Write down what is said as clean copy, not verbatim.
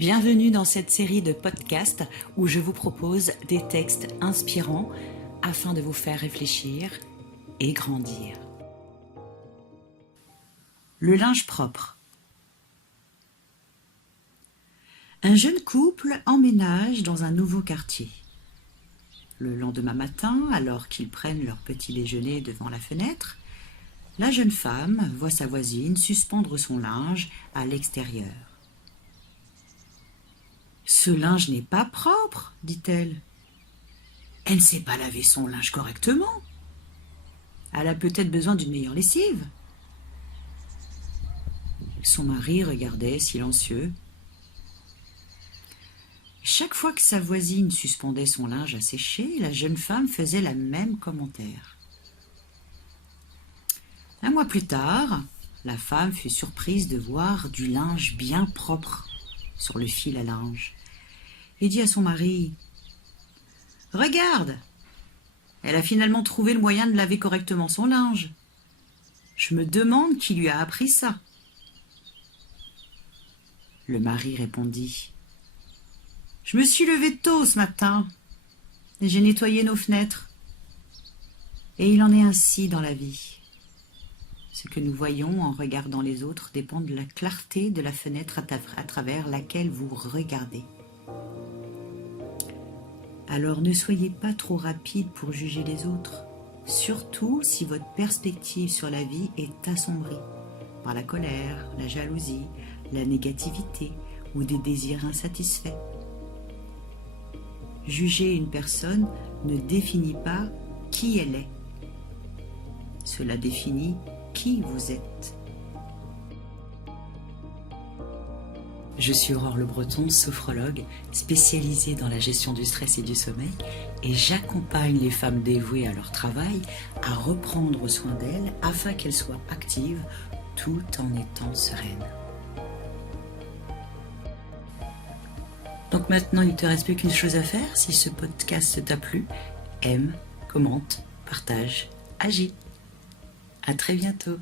Bienvenue dans cette série de podcasts où je vous propose des textes inspirants afin de vous faire réfléchir et grandir. Le linge propre. Un jeune couple emménage dans un nouveau quartier. Le lendemain matin, alors qu'ils prennent leur petit déjeuner devant la fenêtre, la jeune femme voit sa voisine suspendre son linge à l'extérieur. « Ce linge n'est pas propre, dit-elle. Elle ne sait pas laver son linge correctement. Elle a peut-être besoin d'une meilleure lessive. » Son mari regardait silencieux. Chaque fois que sa voisine suspendait son linge à sécher, la jeune femme faisait le même commentaire. Un mois plus tard, la femme fut surprise de voir du linge bien propre sur le fil à linge et dit à son mari : « Regarde, elle a finalement trouvé le moyen de laver correctement son linge. Je me demande qui lui a appris ça. » Le mari répondit : « Je me suis levé tôt ce matin et j'ai nettoyé nos fenêtres. Et il en est ainsi dans la vie. Ce que nous voyons en regardant les autres dépend de la clarté de la fenêtre à travers laquelle vous regardez. Alors ne soyez pas trop rapide pour juger les autres, surtout si votre perspective sur la vie est assombrie par la colère, la jalousie, la négativité ou des désirs insatisfaits. Juger une personne ne définit pas qui elle est. Cela définit qui vous êtes. Je suis Aurore Le Breton, sophrologue spécialisée dans la gestion du stress et du sommeil, et j'accompagne les femmes dévouées à leur travail à reprendre soin d'elles afin qu'elles soient actives tout en étant sereines. Donc maintenant, il ne te reste plus qu'une chose à faire. Si ce podcast t'a plu, aime, commente, partage, agis. À très bientôt.